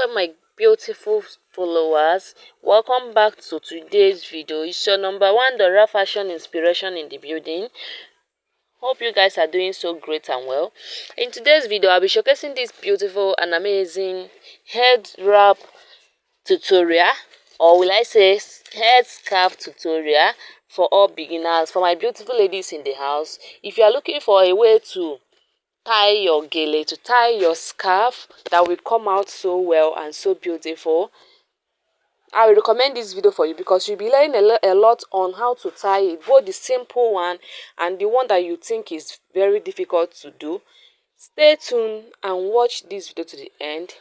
Hello my beautiful followers, welcome back to today's video. It's your number one Dora fashion inspiration in the building. Hope you guys are doing so great and well. In today's video, I'll be showcasing this beautiful and amazing head wrap tutorial, or will I say head scarf tutorial for all beginners, for my beautiful ladies in the house. If you are looking for a way to tie your gele, to tie your scarf that will come out so well and so beautiful, I will recommend this video for you because you'll be learning a lot on how to tie it, both the simple one and the one that you think is very difficult to do. Stay tuned and watch this video to the end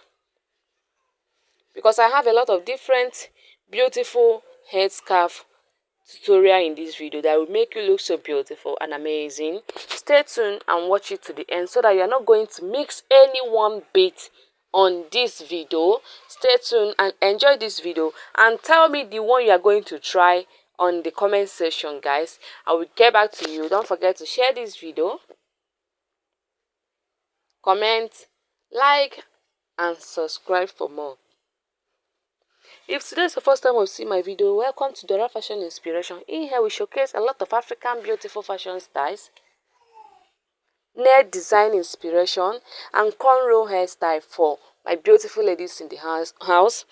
because I have a lot of different beautiful headscarf tutorial in this video that will make you look so beautiful and amazing. Stay tuned and watch it to the end so that you're not going to mix any one bit on this video. Stay tuned and enjoy this video and tell me the one you are going to try on the comment section, guys. I will get back to you. Don't forget to share this video, comment, like and subscribe for more. If today is the first time you see my video, welcome to Dora Fashion Inspiration. In here we showcase a lot of African beautiful fashion styles, nail design inspiration and cornrow hairstyle for my beautiful ladies in the house.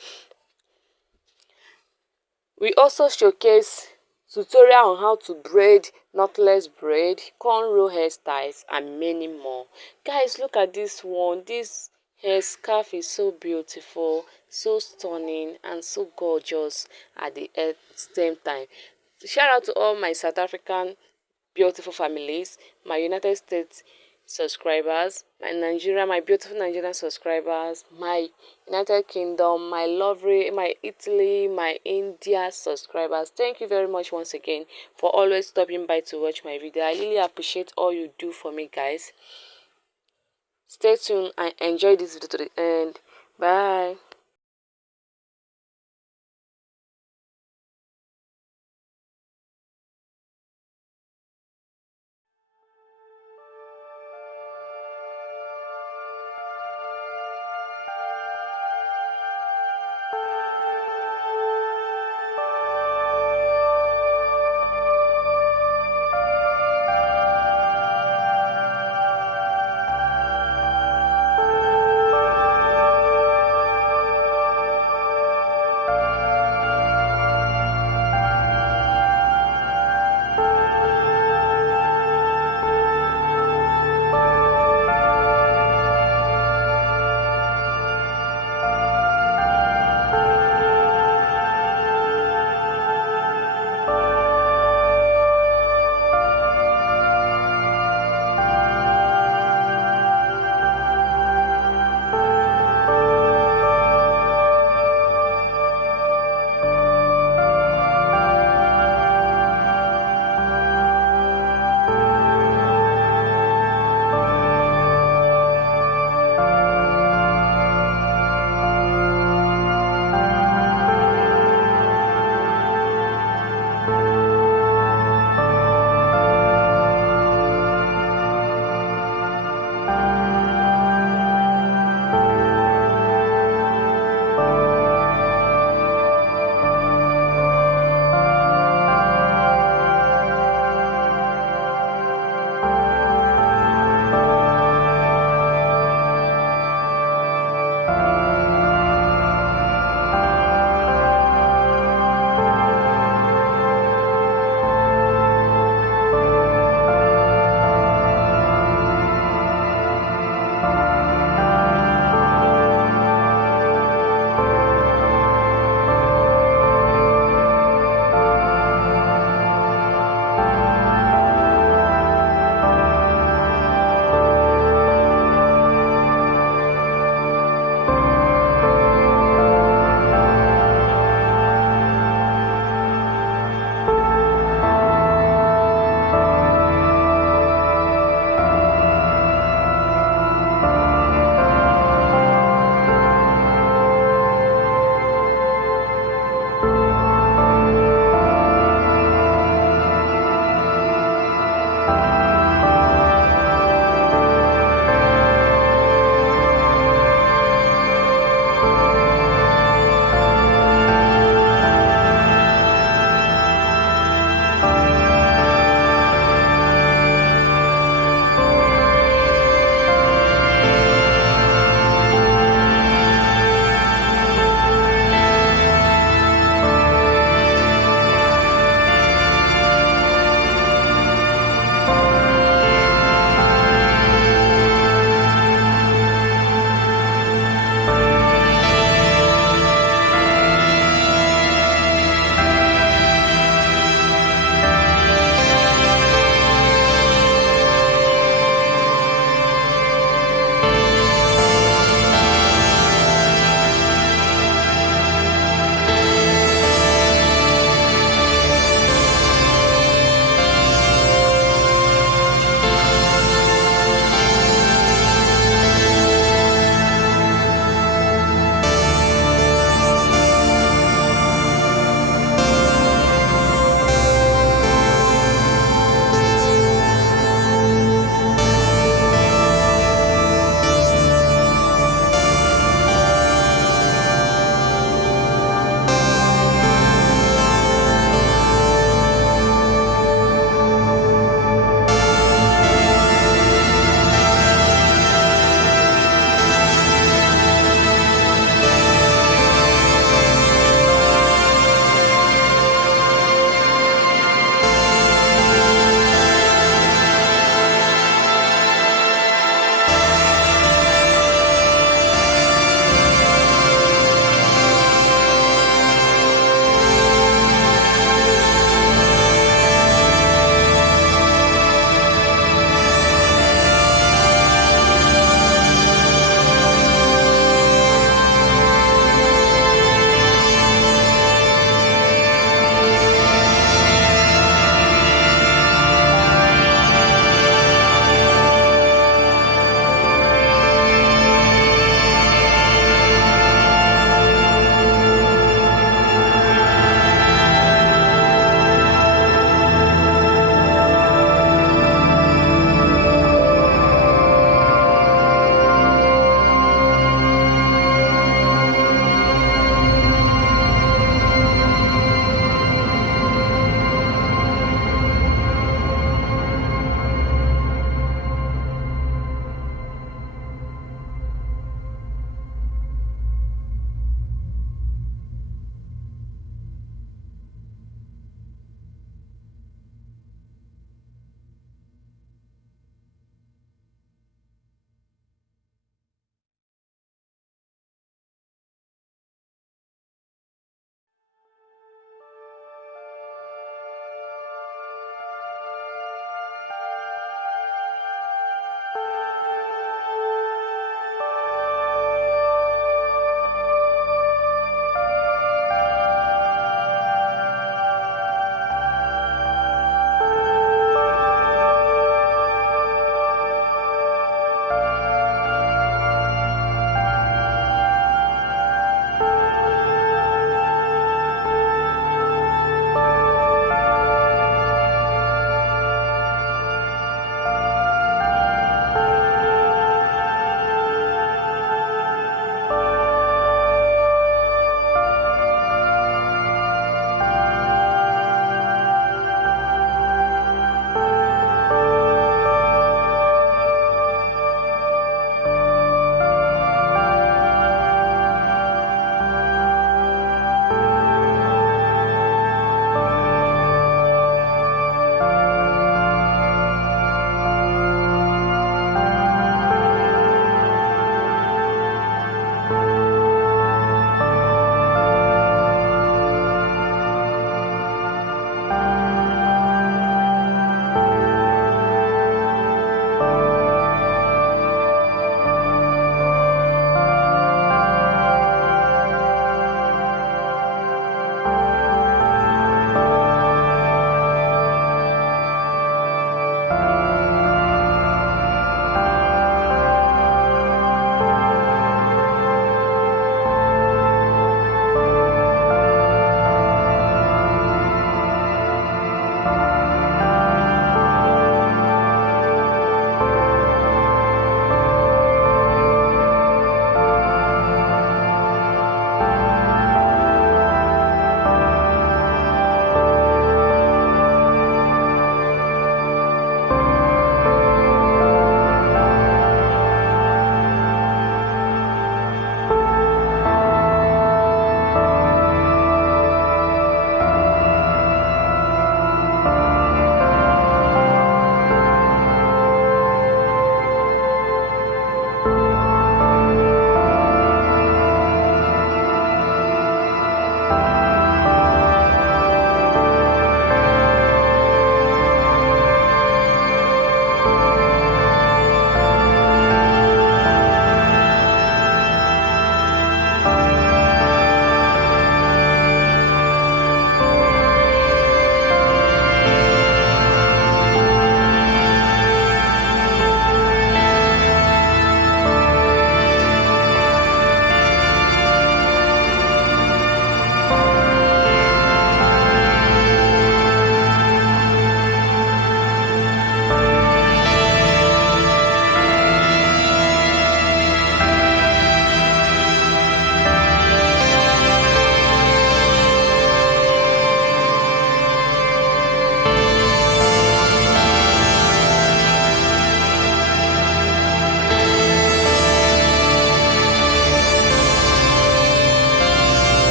We also showcase tutorial on how to braid, knotless braid, cornrow hairstyles and many more. Guys, look at this one. This hair scarf is so beautiful, so stunning and so gorgeous at the same time. Shout out to all my South African beautiful families, my United States subscribers, my beautiful Nigerian subscribers, my United Kingdom, my Italy, my India subscribers. Thank you very much once again for always stopping by to watch my video. I really appreciate all you do for me, guys. Stay tuned and enjoy this video to the end. Bye.